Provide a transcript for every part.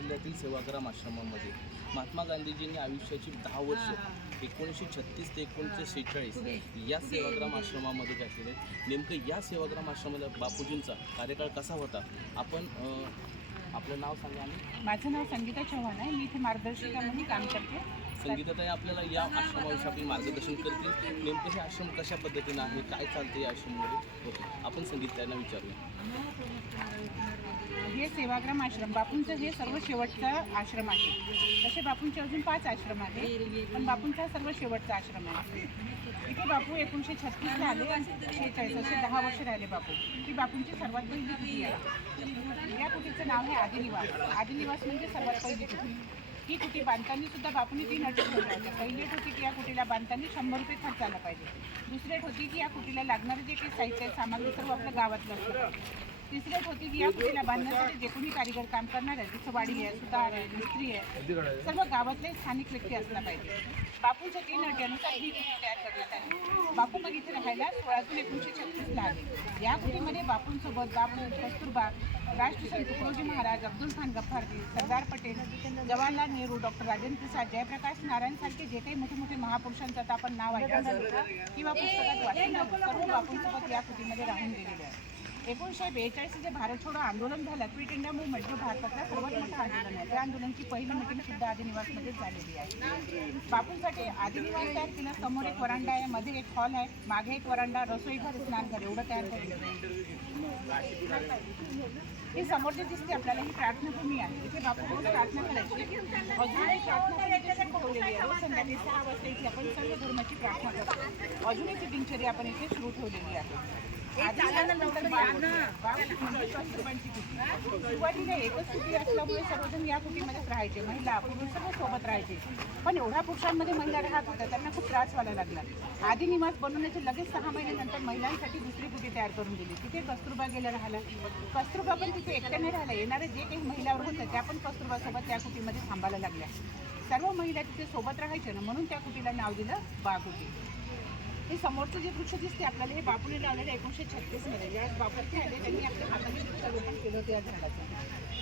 जिल्ह्यातील सेवाग्राम आश्रमामध्ये. महात्मा गांधीजींनी आयुष्याची दहा वर्ष एकोणीसशे छत्तीस ते एकोणीसशे सेहेचाळीस या सेवाग्राम आश्रमामध्ये केले नेमकं या सेवाग्राम आश्रमाला बापूजींचा कार्यकाळ कसा होता? आपण आपलं नाव सांगा आणि माझं नाव संगीता चव्हाण आहे. मी इथे मार्गदर्शिका म्हणून काम करते. संगीताताई आपल्याला या आश्रमाविषयी आपले मार्गदर्शन करतील. नेमकं हे आश्रम कशा पद्धतीनं आहे? काय चालतं या आश्रममध्ये? आपण संगीताताईंना विचारूया. हे सेवाग्राम आश्रम बापूंचं हे सर्व शेवटचं आश्रम आहे. तसे बापूंचे अजून पाच आश्रम आहे पण बापूंचा सर्व शेवटचा आश्रम आहे. इथे बापू एकोणीसशे छत्तीसला आले आणि शेहेचाळीस असे दहा वर्ष राहिले बापू. ही बापूंची सर्वात पहिली कुटी आहे. या कुटीचं नाव आहे आदिनिवास. आदिनिवास म्हणजे सर्वात पहिली कुटी ही कुटी बांधताना सुद्धा बापूने तीन अटी ठेवल्या पहिली अट होती की या कुटीला बांधताना शंभर रुपये खर्च आला पाहिजे. दुसरी अट होती की या कुटीला लागणारे जे काही साहित्य आहे सामग्री सर्व आपल्या गावातलं असतं. तिसरेच होती की या कुठेला बांधण्यासाठी जे कोणी कारीगर काम करणार आहे जसं वाडी आहे सुतार आहे मिस्त्री आहे सर्व गावातले स्थानिक व्यक्ती असला पाहिजे. बापूंच्या तीन अटीनुसार ही कुटी तयार करण्यात आली. बापू मग इथे राहायला सोळातून एकोणीसशे छत्तीसला आले. या कुटीमध्ये बापूंसोबत बापू कस्तुरबा राष्ट्रसंत तुकडोजी महाराज अब्दुल खान गफ्फारजी सरदार पटेल जवाहरलाल नेहरू डॉक्टर राजेंद्र प्रसाद जयप्रकाश नारायण सारखे जे काही मोठे मोठे महापुरुषांचं आता आपण नाव ऐकलं किंवा पुस्तकात वाचलं सर्व बापूंसोबत या कुटीमध्ये राहून गेलेले आहे एकोणीसशे बेचाळीस जे भारत छोडो आंदोलन झालं क्विट इंडिया मुवमेंट जो भारतातला सर्वात मोठं आंदोलन आहे त्या आंदोलनाची पहिली मिटिंग सुद्धा आदिनिवासमध्येच झालेली आहे. बापूंसाठी आदिनिवास तयार केलं समोर एक वरांडा आहे मध्ये एक हॉल आहे मागे एक वरांडा रसोईघर स्नानघर एवढं तयार केलं ही समोर जे दिसते आपल्याला ही प्रार्थनाभूमी आहे. इथे बापूंकडून प्रार्थना करायची. अजून एक प्रार्थना याच्यासाठी ठेवलेली आहे. रोज संध्याकाळी सहा वाजता इथे आपण सर्व धर्माची प्रार्थना करतो. अजून एक दिनचर्या आपण इथे सुरू ठेवलेली आहे. सुरुवातीला एकच कुटी असल्यामुळे सर्वजण या कुटीमध्येच राहायचे. महिला पुरुष सर्व सोबत राहायचे. पण एवढ्या पुरुषांमध्ये महिला राहत होत्या त्यांना खूप त्रास व्हायला लागला. आधी निवास बनवण्याचे लगेच सहा महिन्यानंतर महिलांसाठी दुसरी कुटी तयार करून दिली? तिथे कस्तुरबा गेल्या राहिला. कस्तुरबा पण तिथे एकट्याने राहिला. येणारे जे काही महिलावर होत्या त्या पण कस्तुरबासोबत त्या कुटीमध्ये थांबायला लागल्या. सर्व महिला तिथे सोबत राहायच्या ना म्हणून त्या कुटीला नाव दिलं बाकुटी हे समोरचं जे वृक्ष दिसते आपल्याला हे बापूने लावलेलं एकोणीशे छत्तीसमध्ये या बापूरचे आले त्यांनी आपल्या हाताने वृक्षारोपण केलं होतं या झाडाचं.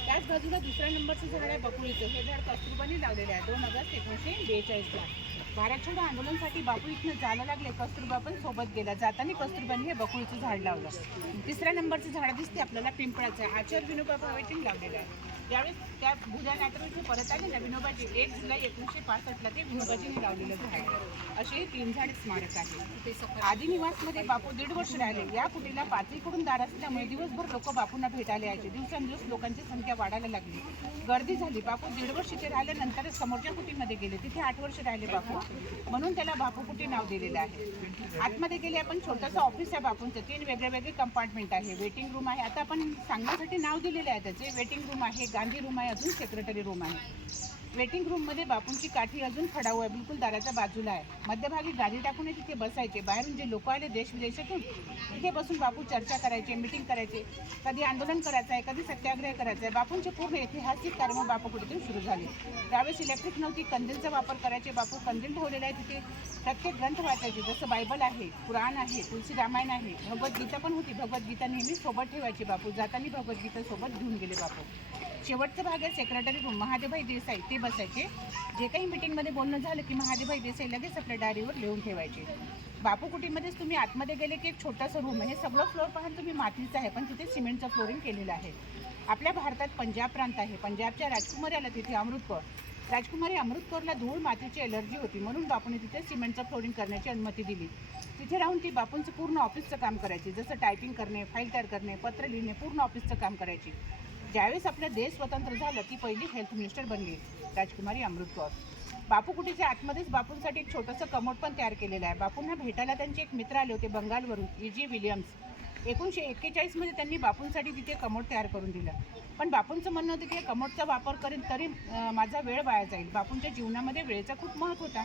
त्याच बाजूला दुसऱ्या नंबरचं झाड आहे बकुळीचं हे झाड कस्तुरबाने लावलेलं आहे. दोन ऑगस्ट एकोणीसशे बेचाळीसला भारत छोडो आंदोलनासाठी बापू इथनं जायला लागले. कस्तुरबा पण सोबत गेला. जाताना कस्तुरबाने हे बकुळीचं झाड लावलं. तिसऱ्या नंबरचं झाड दिसते आपल्याला पिंपळाचं. आहे आचार विनोबा भावेटीन लावलेलं आहे. त्यावेळेस त्या भुजा इथे परत आले ना विनोबाजी. एक जुलै एकोणीसशे पासष्टला ते विनोबाजीने लावलेलं झाड. असे हे तीन झाड स्मारक आहे आदिनिवासमध्ये बापू दीड वर्ष राहिले. या कुटीला पाचवीकडून दार असल्यामुळे दिवसभर लोक बापूंना भेटायला यायचे. दिवसेंदिवस लोकांची संख्या वाढायला लागली. गर्दी झाली. बापू दीड वर्ष इथे राहिल्यानंतर समोरच्या कुटीमध्ये गेले. तिथे आठ वर्ष राहिले बापू. म्हणून त्याला बापू कुटी नाव दिलेलं आहे. आतमध्ये गेले आपण छोटंसं ऑफिस आहे बापूंचं. तीन वेगळे वेगळे कंपार्टमेंट आहे. वेटिंग रूम आहे. आता आपण सांगण्यासाठी नाव दिलेले आहे त्याचे. वेटिंग रूम आहे गांधी रूम आहे अजून सेक्रेटरी रूम आहे. वेटिंग रूममध्ये बापूंची काठी अजून खडाऊ आहे बिलकुल दाराच्या बाजूला आहे. मध्यभागी गाडी टाकून तिथे बसायचे. बाहेरून जे लोक आले देश विदेशातून तिथे बसून बापू चर्चा करायचे मीटिंग करायचे. कधी आंदोलन करायचं आहे कधी सत्याग्रह करायचा आहे. बापूंचे पूर्ण ऐतिहासिक कार्यक्रम बापू कुठेतून सुरू झाले. त्यावेळेस इलेक्ट्रिक नव्हती कंदीलचा वापर करायचे. बापू कंदील ठेवलेला आहे तिथे. प्रत्येक ग्रंथ वाचायचे जसं बायबल आहे पुराण आहे तुलसी रामायण आहे भगवद्गीता पण होती. भगवद्गीता नेहमी सोबत ठेवायची बापू. जाताना भगवद्गीता सोबत घेऊन गेले बापू. शेवटचं भाग आहे सेक्रेटरी रूम महादेवभाई देसाई ते बसायचे. जे काही मिटिंगमध्ये बोलणं झालं की महादेवभाई देसाई लगेच आपल्या डायरीवर लिहून ठेवायचे. बापू कुटीमध्येच तुम्ही आतमध्ये गेले की एक छोटासा रूम आहे. हे सगळं फ्लोअर पाहाल तुम्ही मातीचं आहे पण तिथे सिमेंटचं फ्लोरिंग केलेलं आहे. आपल्या भारतात पंजाब प्रांत आहे. पंजाबच्या राजकुमाऱ्याला तिथे अमृत राजकुमारी अमृतकौरला धूळ मातीची एलर्जी होती म्हणून बापूने तिथे सिमेंटचं फ्लोरिंग करण्याची अनुमती दिली. तिथे राहून ती बापूंचं पूर्ण ऑफिसचं काम करायची. जसं टायपिंग करणे फाईल तयार करणे पत्र लिहिणे पूर्ण ऑफिसचं काम करायची. ज्यावेळेस आपला देश स्वतंत्र झालं ती पहिली हेल्थ मिनिस्टर बनली राजकुमारी अमृतकौर. बापू कुटीच्या आतमध्येच बापूंसाठी एक छोटंसं कमोट पण तयार केलेलं आहे. बापूंना भेटायला त्यांचे एक मित्र आले होते बंगालवरून ई जी विलियम्स एकोणीसशे एक्केचाळीसमध्ये त्यांनी बापूंसाठी तिथे कमोड तयार करून दिलं. पण बापूंचं म्हणणं होतं की या कमोडचा वापर करेन तरी माझा वेळ वाया जाईल. बापूंच्या जीवनामध्ये वेळेचा खूप महत्त्व होता.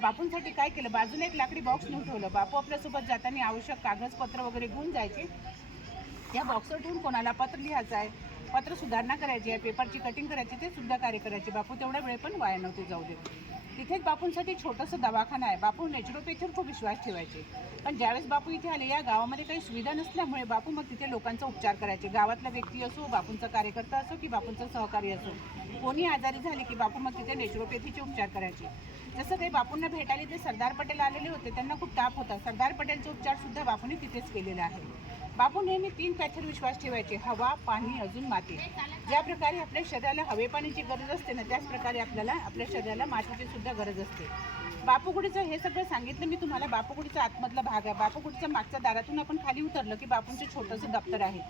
बापूंसाठी काय केलं? बाजूने एक लाकडी बॉक्स नेऊन ठेवलं. बापू आपल्यासोबत जाताना आवश्यक कागदपत्र वगैरे घेऊन जायचे. या बॉक्सवर ठेवून कोणाला पत्र लिहायचं आहे पत्र सुधारणा करायची आहे पेपरची कटिंग करायची ते सुद्धा कार्य करायचे. बापू तेवढा वेळ पण वाया नव्हते जाऊ देत. तिथेच बापूंसाठी छोटंसं दवाखाना आहे. बापू नॅचरोपॅथीवर खूप विश्वास ठेवायचे. पण ज्यावेळेस बापू इथे आले या गावामध्ये काही सुविधा नसल्यामुळे बापू मग तिथे लोकांचा उपचार करायचे. गावातला व्यक्ती असो बापूंचा कार्यकर्ता असो की बापूंचा सहकारी असो. कोणी आजारी झाले की बापू मग तिथे नॅचरोपॅथीचे उपचार करायचे. जसं काही बापूंना भेटायला ते सरदार पटेल आलेले होते त्यांना खूप ताप होता. सरदार पटेलचे उपचारसुद्धा बापूने तिथेच केलेला आहे बापू नेहमी तीन पॅथर विश्वास ठेवायचे हवा पाणी अजून माती. ज्या प्रकारे आपल्या शरीराला हवे पाण्याची गरज असते ना त्याच प्रकारे आपल्याला आपल्या शरीराला मातीची सुद्धा गरज असते. बापूगुडीचं हे सगळं सांगितलं मी तुम्हाला बापूगुडीचा आतमधला भाग आहे. बापूगुडीच्या मागच्या दारातून आपण खाली उतरलं की बापूंचं छोटंसं दप्तर आहे.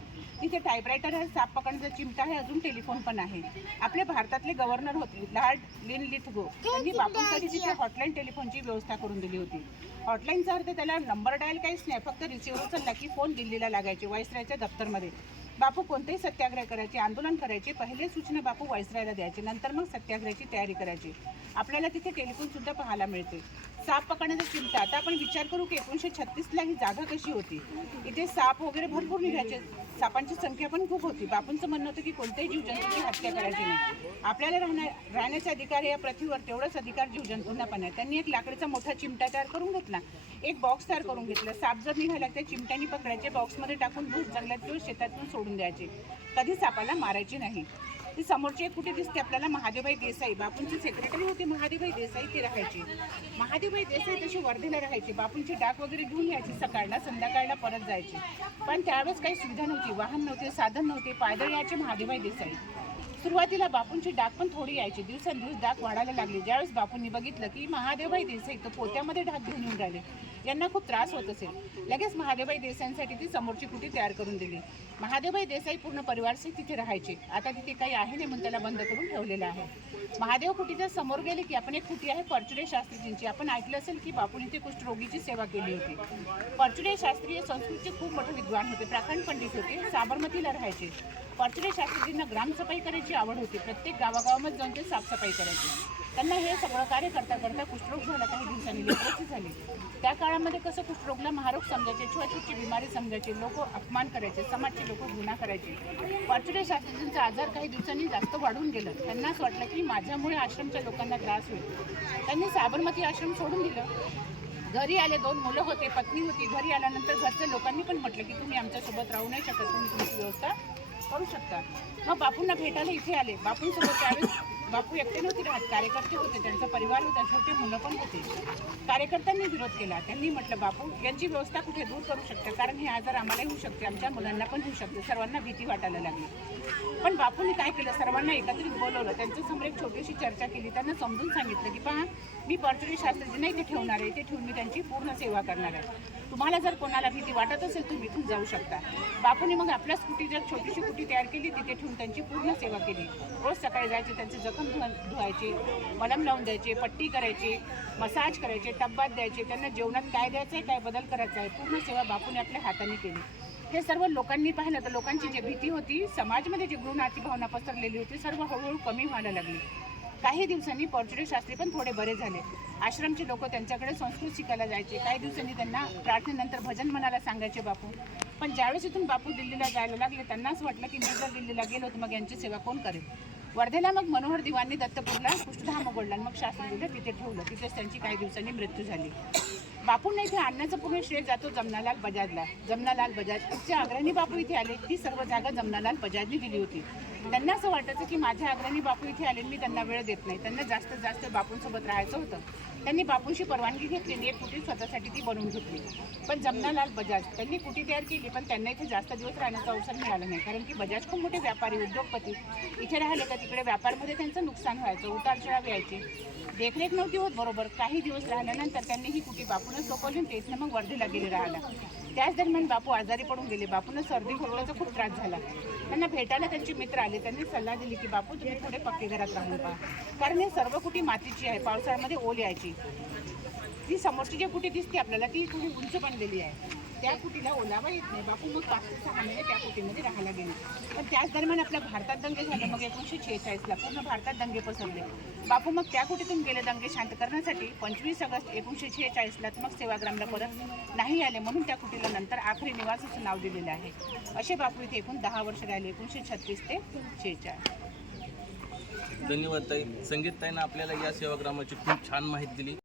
तिथे टायपरायटर आहे साप पकडण्याचा चिमटा आहे अजून टेलिफोन पण आहे. आपले भारतातले गव्हर्नर होते लॉर्ड लिन लिथगो. त्यांनी बापूंसाठी तिथे हॉटलाईन टेलिफोनची व्यवस्था करून दिली होती. हॉटलाईनचा अर्थ त्याला नंबर डायल काहीच नाही फक्त रिसिव्हर उचलला की फोन दिल्लीला लागायचे वायसरायच्या दप्तरमध्ये. बापू कोणतेही सत्याग्रह करायचे आंदोलन करायचे पहिले सूचना बापू वायसरायला द्यायचे नंतर मग सत्याग्रहाची तयारी करायची. आपल्याला तिथे टेलिफोन सुद्धा पाहायला मिळते. साप पकडण्याचा चिमटा आता आपण विचार करू की एकोणीसशे छत्तीसला ही जागा कशी होती? इथे साप वगैरे भरपूर निघायचे. सापांची संख्या पण खूप होती. बापूंचं म्हणणं होतं की कोणत्याही जीवजंतूची हत्या करायची नाही. आपल्याला राहण्या राहण्याचा अधिकार या पृथ्वीवर तेवढाच अधिकार जीवजंतूंना पण आहे त्यांनी एक लाकडीचा मोठा चिमटा तयार करून घेतला. एक बॉक्स तयार करून घेतला. साप जर निघाला त्या चिमट्यानी पकडायचे. बॉक्समध्ये टाकून दूर जंगलात किंवा शेतातून सोडून द्यायचे. कधी सापाला मारायची नाही. ती समोरची कुठे दिसते आपल्याला? महादेवबाई देसाई. बापूंची सेक्रेटरी होती महादेवबाई देसाई ती राहायची. महादेवबाई देसाई तशी वर्धेला राहायची. बापूंची डाक वगैरे घेऊन यायची सकाळला संध्याकाळला परत जायची. पण त्यावेळेस काही सुविधा नव्हती वाहन नव्हते साधन नव्हते पायदळ यायचे महादेवबाई देसाई. सुरुवातीला बापूंची डाक पण थोडी यायची. दिवसेंदिवस डाक वाढायला लागली. ज्यावेळेस बापूंनी बघितलं की महादेवबाई देसाई तर पोत्यामध्ये डाक घेऊन येऊन राहिले. यांना खूप त्रास होत असेल. लगेच महादेवबाई देसाईंसाठी ती समोरची कुटी तयार करून दिली? महादेवबाई देसाई पूर्ण परिवारशी तिथे राहायचे. आता तिथे काही आहे नाही म्हणून त्याला बंद करून ठेवलेलं आहे. महादेव कुटीच्या समोर गेले की आपण एक कुटी आहे? परचुडे शास्त्रीजींची. आपण ऐकलं असेल की बापूंनी ते कुष्ठरोगीची सेवा केली होती. परचुडे शास्त्री हे संस्कृतचे खूप मोठे विद्वान होते. प्राखंड पंडित होते. साबरमतीला राहायचे. परचुडे शास्त्रीजींना ग्रामसफाई करायची आवड होती. प्रत्येक गावागावामध्ये जाऊन ते साफसफाई करायचे. त्यांना हे सगळं कार्य करता करता कुष्ठरोग झाला काही दिवसांनी लेकराची झाली. त्या काळामध्ये कसं कुष्ठरोगला महारोग समजायचे छोटी बिमारी समजायचे लोक अपमान करायचे समाजचे लोक गुन्हा करायचे. पाचुडे शास्त्रीजींचा आजार काही दिवसांनी जास्त वाढून गेलं. त्यांना असं वाटलं की माझ्यामुळे आश्रमच्या लोकांना त्रास होईल. त्यांनी साबरमती आश्रम सोडून दिलं. घरी आले दोन मुलं होते पत्नी होती. घरी आल्यानंतर घरच्या लोकांनी पण म्हटलं की तुम्ही आमच्यासोबत राहू नाही शकत तुम्ही तुमची व्यवस्था करू शकता. मग बापूंना भेटायला इथे आले. बापूंसोबत त्यावेळेस बापू एकटे नव्हते राहत. कार्यकर्ते होते. त्यांचा परिवार होता. छोटे मुलं पण होते. कार्यकर्त्यांनी विरोध केला. त्यांनी म्हटलं बापू यांची व्यवस्था कुठे दूर करू शकते? कारण हे आजार आम्हालाही होऊ शकते. आमच्या मुलांना पण होऊ शकते. सर्वांना भीती वाटायला लागली. पण बापूंनी काय केलं? सर्वांना एकत्रित बोलवलं. त्यांच्यासमोर एक छोटीशी चर्चा केली. त्यांना समजून सांगितलं की पहा मी परचुरी शास्त्रीजींना इथे ठेवणार आहे. ते ठेवून मी त्यांची पूर्ण सेवा करणार आहे. तुम्हाला जर कोणाला भीती वाटत असेल तुम्ही इथून जाऊ शकता. बापूने मग आपल्या स्कूटी जर छोटीशी कुटी तयार केली तिथे ठेवून त्यांची पूर्ण सेवा केली. रोज सकाळी जायचे त्यांचे जखम धुवा धुवायचे मलम लावून द्यायचे पट्टी करायचे मसाज करायचे टब्बात द्यायचे त्यांना जेवणात काय द्यायचं आहे काय बदल करायचा आहे पूर्ण सेवा बापूने आपल्या हाताने केली. हे सर्व लोकांनी पाहिलं तर लोकांची जी भीती होती समाजमध्ये जी गृहनाची भावना पसरलेली होती सर्व हळूहळू कमी व्हायला लागली. काही दिवसांनी परचुरे शास्त्री पण थोडे बरे झाले. आश्रमचे लोक त्यांच्याकडे संस्कृत शिकायला जायचे. काही दिवसांनी त्यांना प्रार्थनेनंतर भजन म्हणायला सांगायचे बापू. पण ज्यावेळेस इथून बापू दिल्लीला जायला लागले त्यांनाच वाटलं की मी जर दिल्लीला गेलो तर मग यांची सेवा कोण करेल? वर्धेला मग मनोहर दिवांनी दत्तपूरला कुष्ठधाम उघडला मग शास्त्रीजीला तिथे ठेवलं. तिथेच त्यांची काही दिवसांनी मृत्यू झाली. बापूंना इथे आणण्याचा पूर्ण श्रेय जातो जमनालाल बजाजला. जमनालाल बजाज तिचे अग्रणी बापू इथे आले ती सर्व जागा जमनालाल बजाजने दिली होती. त्यांना असं वाटायचं की माझ्या अग्रणी बापू इथे आले मी त्यांना वेळ देत नाही. त्यांना जास्तीत जास्त बापूंसोबत राहायचं होतं. त्यांनी बापूंशी परवानगी घेतली आणि एक कुटी स्वतःसाठी ती बनवून घेतली. पण जमनालाल बजाज त्यांनी कुटी तयार केली पण त्यांना इथे जास्त दिवस राहण्याचा अवसर मिळाला नाही. कारण की बजाज खूप मोठे व्यापारी उद्योगपती. इथे राहिले का तिकडे व्यापारमध्ये त्यांचं नुकसान व्हायचं उतार चढाव यायचे. देखरेख नव्हती होत बरोबर. काही दिवस राहिल्यानंतर त्यांनी ही कुटी बापूनं सोपवली आणि तेथनं मग वर्धेला गेले राहायला. त्याच दरम्यान बापू आजारी पडून गेले. बापूनच सर्दी खोकल्याचा खूप त्रास झाला. त्यांना भेटायला त्यांचे मित्र आले त्यांनी सल्ला दिली की बापू तुम्ही थोडे पक्के घरात राहून पहा. कारण हे सर्व कुठी मातीची आहे पावसाळ्यामध्ये ओल यायची. ती समोरची जी कुठे दिसते आपल्याला ती थोडी उंच बनलेली आहे. त्या कुटीला ओलावा येत नाही. बापू मग पाच ते सहा महिने त्या कुटीमध्ये राहायला गेले पण त्याच दरम्यान आपल्या भारतात दंगे झाले. मग एकोणीसशे शेहेचाळीसला पूर्ण भारतात दंगे पसरले. बापू मग त्या कुटीतून गेले दंगे शांत करण्यासाठी? पंचवीस ऑगस्ट एकोणीसशे शेहेचाळीसला मग सेवाग्रामला परत नाही आले म्हणून त्या कुटीला नंतर आखरी निवास असं नाव दिलेलं आहे. असे बापू इथे एकूण दहा वर्ष राहिले. एकोणीसशे छत्तीस ते शेहेचाळीस. धन्यवाद ताई. संगीत ताईनं आपल्याला या सेवाग्रामाची खूप छान माहिती दिली.